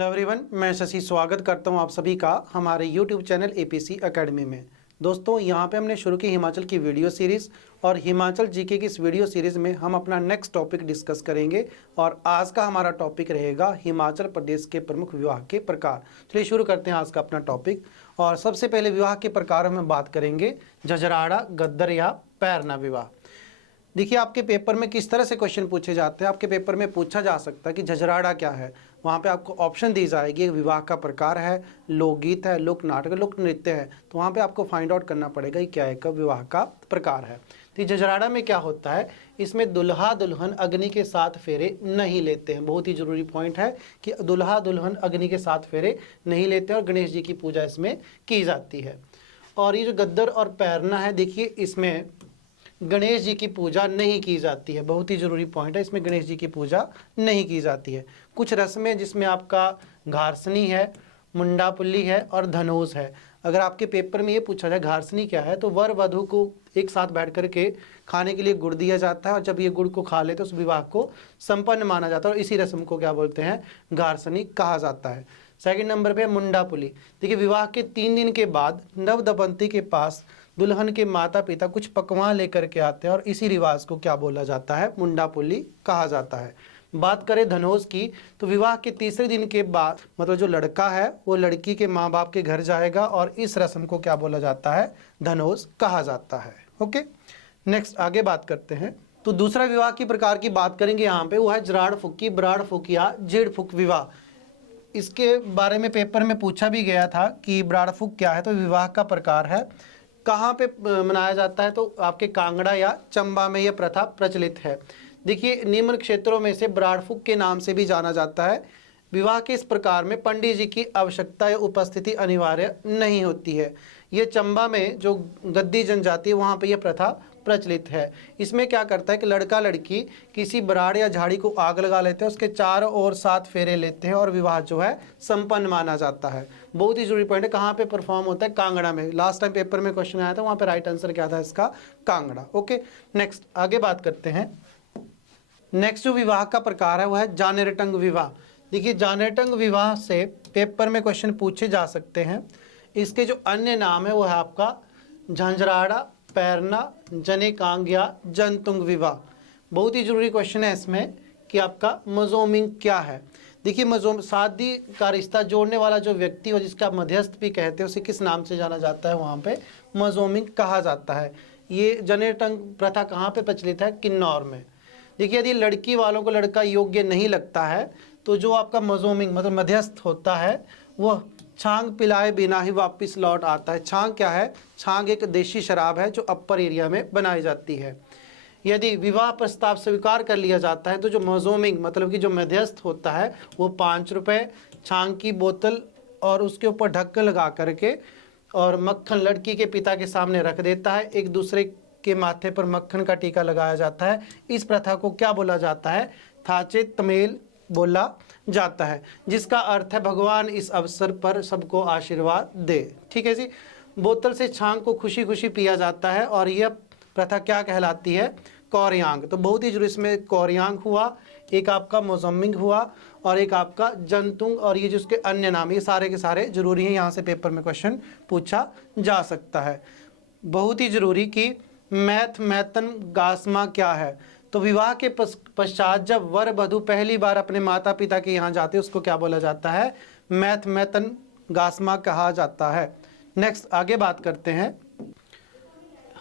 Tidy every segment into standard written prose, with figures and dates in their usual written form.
Hello everyone, मैं शशि स्वागत करता हूं आप सभी का हमारे यूट्यूब चैनल एपीसी एकेडमी में। दोस्तों, यहां पे हमने शुरू की हिमाचल की वीडियो सीरीज़ और हिमाचल जीके की इस वीडियो सीरीज़ में हम अपना नेक्स्ट टॉपिक डिस्कस करेंगे और आज का हमारा टॉपिक रहेगा हिमाचल प्रदेश के प्रमुख विवाह के प्रकार। चलिए शुरू करते हैं आज का अपना टॉपिक। और सबसे पहले विवाह के प्रकारों में बात करेंगे झजराड़ा, गद्दर या पैरना विवाह। देखिए, आपके पेपर में किस तरह से क्वेश्चन पूछे जाते हैं। आपके पेपर में पूछा जा सकता है कि झजराड़ा क्या है। वहाँ पे आपको ऑप्शन दी जाएगी, विवाह का प्रकार है, लोकगीत है, लोक नाटक, लोक नृत्य है। तो वहाँ पे आपको फाइंड आउट करना पड़ेगा कि क्या एक विवाह का प्रकार है। तो झजराड़ा में क्या होता है, इसमें दुल्हा दुल्हन अग्नि के साथ फेरे नहीं लेते हैं। बहुत ही जरूरी पॉइंट है कि दुल्हा दुल्हन अग्नि के साथ फेरे नहीं लेते हैं और गणेश जी की पूजा इसमें की जाती है। और ये जो गद्दर और पैरना है, देखिए इसमें गणेश जी की पूजा नहीं की जाती है। बहुत ही जरूरी पॉइंट है, इसमें गणेश जी की पूजा नहीं की जाती है। कुछ रस्में जिसमें आपका घारसनी है, मुंडापुल्ली है और धनोज है। अगर आपके पेपर में ये पूछा जाए घारसनी क्या है, तो वर वधु को एक साथ बैठ करके खाने के लिए गुड़ दिया जाता है और जब ये गुड़ को खा ले तो उस विवाह को संपन्न माना जाता है और इसी रस्म को क्या बोलते हैं, घारसनी कहा जाता है। सेकंड नंबर पे मुंडापुली। देखिए, विवाह के 3 दिन के बाद नव दंपति के पास दुल्हन के माता पिता कुछ पकवान लेकर के आते हैं और इसी रिवाज को क्या बोला जाता है, मुंडापुली कहा जाता है। बात करें धनोज की, तो विवाह के तीसरे दिन के बाद मतलब जो लड़का है वो लड़की के माँ बाप के घर जाएगा और इस रस्म को क्या बोला जाता है, धनोज कहा जाता है। ओके, नेक्स्ट आगे बात करते हैं। तो दूसरा विवाह की प्रकार की बात करेंगे यहाँ पे, वो है जराड़ फुक्की, बराड़ फुक या जेड़ फुक विवाह। इसके बारे में पेपर में पूछा भी गया था कि बराड़ फुक क्या है। तो विवाह का प्रकार है, कहाँ पे मनाया जाता है, तो आपके कांगड़ा या चंबा में यह प्रथा प्रचलित है। देखिए, निम्न क्षेत्रों में से बराड़फुक के नाम से भी जाना जाता है। विवाह के इस प्रकार में पंडित जी की आवश्यकता या उपस्थिति अनिवार्य नहीं होती है। ये चंबा में जो गद्दी जनजाति है वहाँ पे यह प्रथा प्रचलित है। इसमें क्या करता है कि लड़का लड़की किसी बराड़ या झाड़ी को आग लगा लेते हैं, उसके चारों ओर 7 फेरे लेते हैं और विवाह जो है संपन्न माना जाता है। बहुत ही जरूरी पॉइंट है, कहाँ पे परफॉर्म होता है, कांगड़ा में। लास्ट टाइम पेपर में क्वेश्चन आया था, वहाँ पे राइट आंसर क्या था इसका, कांगड़ा। ओके, नेक्स्ट आगे बात करते हैं। नेक्स्ट जो विवाह का प्रकार है वो है जानेरटंग विवाह। देखिए, जानेरटंग विवाह से पेपर में क्वेश्चन पूछे जा सकते हैं। इसके जो अन्य नाम है वो है आपका झंझराड़ा, पैरना, जनेकांग या जनतुंग विवाह। बहुत ही जरूरी क्वेश्चन है इसमें कि आपका मजोमिंग क्या है। देखिए, शादी का रिश्ता जोड़ने वाला जो व्यक्ति हो, जिसका मध्यस्थ भी कहते हैं, उसे किस नाम से जाना जाता है, वहाँ पे मजोमिंग कहा जाता है। ये जनेरटंग प्रथा कहाँ पे प्रचलित है, किन्नौर में। देखिए, यदि लड़की वालों को लड़का योग्य नहीं लगता है तो जो आपका मजोमिंग मतलब मध्यस्थ होता है वह छांग पिलाए बिना ही वापस लौट आता है। छांग क्या है, छांग एक देशी शराब है जो अपर एरिया में बनाई जाती है। यदि विवाह प्रस्ताव स्वीकार कर लिया जाता है तो जो मजोमिंग मतलब कि जो मध्यस्थ होता है वो 5 रुपये छांग की बोतल और उसके ऊपर ढक्कन लगा करके और मक्खन लड़की के पिता के सामने रख देता है। एक दूसरे के माथे पर मक्खन का टीका लगाया जाता है। इस प्रथा को क्या बोला जाता है, थाचे तमेल बोला जाता है, जिसका अर्थ है भगवान इस अवसर पर सबको आशीर्वाद दे। ठीक है जी। बोतल से छांग को खुशी खुशी पिया जाता है और यह प्रथा क्या कहलाती है, कौरियांग। तो बहुत ही जरूरी, इसमें कौरियांग हुआ, एक आपका मोजम्मिंग हुआ और एक आपका जनतुंग, और ये जिसके अन्य नाम, ये सारे के सारे जरूरी हैं। यहाँ से पेपर में क्वेश्चन पूछा जा सकता है। बहुत ही जरूरी कि मैथ मैतन गासमा क्या है। तो विवाह के पश्चात जब वर वधु पहली बार अपने माता पिता के यहाँ जाते हैं उसको क्या बोला जाता है, मैथ मैतन गासमा कहा जाता है। नेक्स्ट आगे बात करते हैं।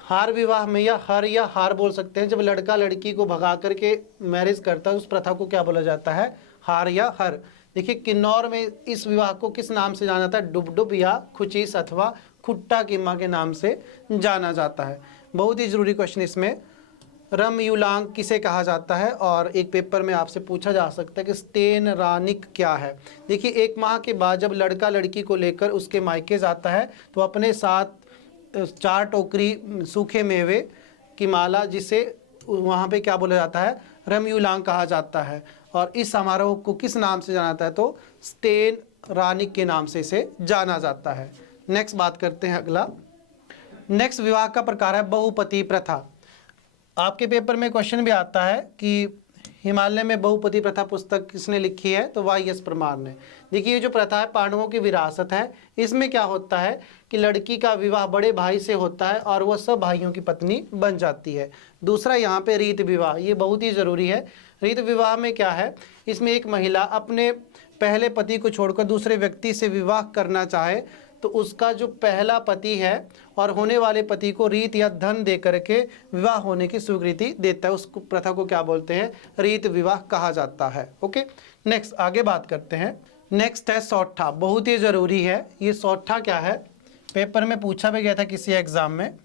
हार विवाह में या हर या हार बोल सकते हैं, जब लड़का लड़की को भगा करके मैरिज करता है उस प्रथा को क्या बोला जाता है, हार या हर। देखिए, किन्नौर में इस विवाह को किस नाम से जाना जाता है, डुबडुब या खुचीस अथवा खुट्टा कीमा के नाम से जाना जाता है। बहुत ही जरूरी क्वेश्चन इसमें, रमयुलांग किसे कहा जाता है, और एक पेपर में आपसे पूछा जा सकता है कि स्टेन रानिक क्या है। देखिए, 1 माह के बाद जब लड़का लड़की को लेकर उसके मायके जाता है तो अपने साथ 4 टोकरी सूखे मेवे की माला, जिसे वहाँ पे क्या बोला जाता है, रमयुलांग कहा जाता है। और इस समारोह को किस नाम से जाना जाता है, तो स्टेन रानिक के नाम से इसे जाना जाता है। नेक्स्ट बात करते हैं अगला। नेक्स्ट विवाह का प्रकार है बहुपति प्रथा। आपके पेपर में क्वेश्चन भी आता है कि हिमालय में बहुपति प्रथा पुस्तक किसने लिखी है? तो YS परमार ने। देखिए ये जो प्रथा है पांडवों की विरासत है। इसमें क्या होता है कि लड़की का विवाह बड़े भाई से होता है और वह सब भाइयों की पत्नी बन जाती है। दूसरा यहाँ पे रीत विवाह, ये बहुत ही ज़रूरी है। रीत विवाह में क्या है, इसमें एक महिला अपने पहले पति को छोड़कर दूसरे व्यक्ति से विवाह करना चाहे तो उसका जो पहला पति है और होने वाले पति को रीत या धन दे करके विवाह होने की स्वीकृति देता है। उस प्रथा को क्या बोलते हैं? रीत विवाह कहा जाता है। ओके, नेक्स्ट आगे बात करते हैं। नेक्स्ट है सौठा, बहुत ही ज़रूरी है। ये सौठा क्या है, पेपर में पूछा भी गया था किसी एग्जाम में।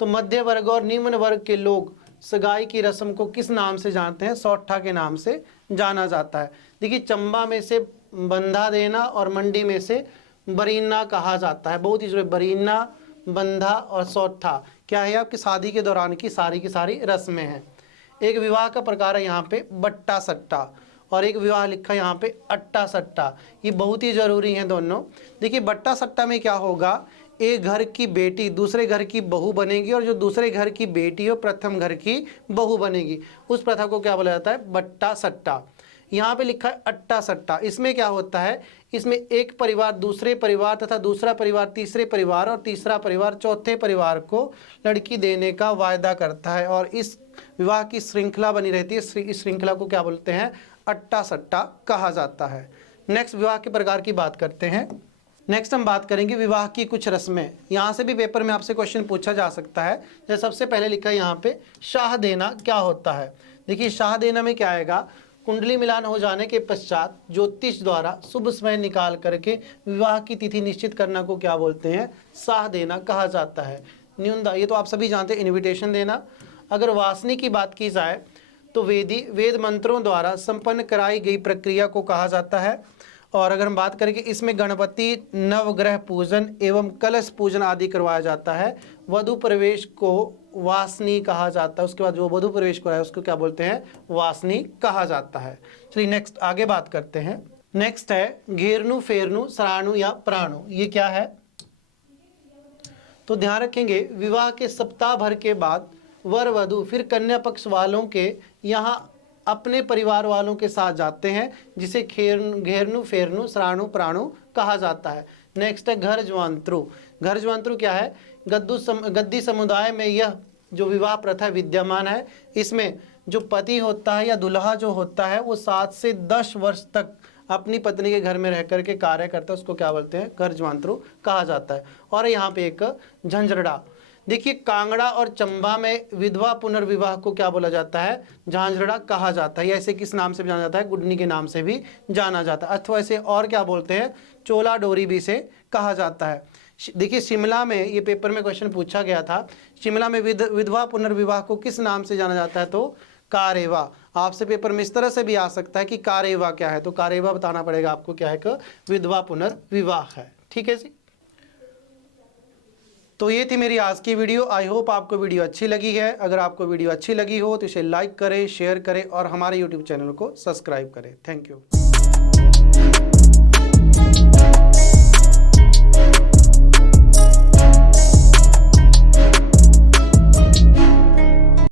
तो मध्य वर्ग और निम्न वर्ग के लोग सगाई की रस्म को किस नाम से जानते हैं? सौठा के नाम से जाना जाता है। देखिए चंबा में से बंधा देना और मंडी में से बरीना कहा जाता है। बहुत ही जरूरी, बरीना, बंधा और सौठा क्या है? आपकी शादी के दौरान की सारी रस्में हैं। एक विवाह का प्रकार है यहाँ पे बट्टा सट्टा और एक विवाह लिखा है यहाँ पे अट्टा सट्टा। ये बहुत ही ज़रूरी है दोनों। देखिए बट्टा सट्टा में क्या होगा, एक घर की बेटी दूसरे घर की बहू बनेगी और जो दूसरे घर की बेटी हो प्रथम घर की बहू बनेगी। उस प्रथा को क्या बोला जाता है? बट्टा सट्टा। यहाँ पे लिखा है अट्टा सट्टा। इसमें क्या होता है, इसमें एक परिवार दूसरे परिवार तथा दूसरा परिवार तीसरे परिवार और तीसरा परिवार चौथे परिवार को लड़की देने का वायदा करता है और इस विवाह की श्रृंखला बनी रहती है। इस श्रृंखला को क्या बोलते हैं? अट्टा सट्टा कहा जाता है। नेक्स्ट विवाह के प्रकार की बात करते हैं। नेक्स्ट हम बात करेंगे विवाह की कुछ रस्में। यहाँ से भी पेपर में आपसे क्वेश्चन पूछा जा सकता है। जैसे सबसे पहले लिखा है यहाँ पे शाह देना क्या होता है? देखिए शाह देना में क्या आएगा, कुंडली मिलान हो जाने के पश्चात ज्योतिष द्वारा शुभ समय निकाल करके विवाह की तिथि निश्चित करना को क्या बोलते हैं? शाह देना कहा जाता है। न्यूनदा, ये तो आप सभी जानते हैं, इनविटेशन देना। अगर वासनी की बात की जाए तो वेद मंत्रों द्वारा संपन्न कराई गई प्रक्रिया को कहा जाता है। और अगर हम बात करें कि इसमें गणपति नवग्रह पूजन एवं कलश पूजन आदि करवाया जाता है। वधु प्रवेश को वासनी कहा जाता है। उसके बाद जो वधु प्रवेश कराया उसको क्या बोलते हैं? वासनी कहा जाता है। चलिए नेक्स्ट आगे बात करते हैं। नेक्स्ट है घेरनु फेरनु सराणु या प्राणु। ये क्या है? तो ध्यान रखेंगे विवाह के सप्ताह भर के बाद वर वधु फिर कन्या पक्ष वालों के यहाँ अपने परिवार वालों के साथ जाते हैं, जिसे घेरनु फेरनु सराणु प्राणु कहा जाता है। नेक्स्ट है घर ज्वांतरु। घर ज्वांतरु क्या है? गद्दी समुदाय में यह जो विवाह प्रथा विद्यमान है। इसमें जो पति होता है या दुल्हा जो होता है वो 7 से 10 वर्ष तक अपनी पत्नी के घर में रह करके कार्य करता है। उसको क्या बोलते हैं? घर ज्वांतरु कहा जाता है। और यहाँ पे एक झंझरड़ा। देखिए कांगड़ा और चंबा में विधवा पुनर्विवाह को क्या बोला जाता है? झांझरड़ा कहा जाता है। ऐसे किस नाम से भी जाना जाता है? गुडनी के नाम से भी जाना जाता है। अथवा इसे और क्या बोलते हैं? चोला डोरी भी से कहा जाता है। देखिए शिमला में ये पेपर में क्वेश्चन पूछा गया था, शिमला में विधवा पुनर्विवाह को किस नाम से जाना जाता है? तो कारेवा। आपसे पेपर में इस तरह से भी आ सकता है कि कारेवा क्या है, तो कारेवा बताना पड़ेगा आपको क्या है कि विधवा पुनर्विवाह है। ठीक है जी। तो ये थी मेरी आज की वीडियो। आई होप आपको वीडियो अच्छी लगी है। अगर आपको वीडियो अच्छी लगी हो तो इसे लाइक करें, शेयर करें और हमारे यूट्यूब चैनल को सब्सक्राइब करें। Thank you.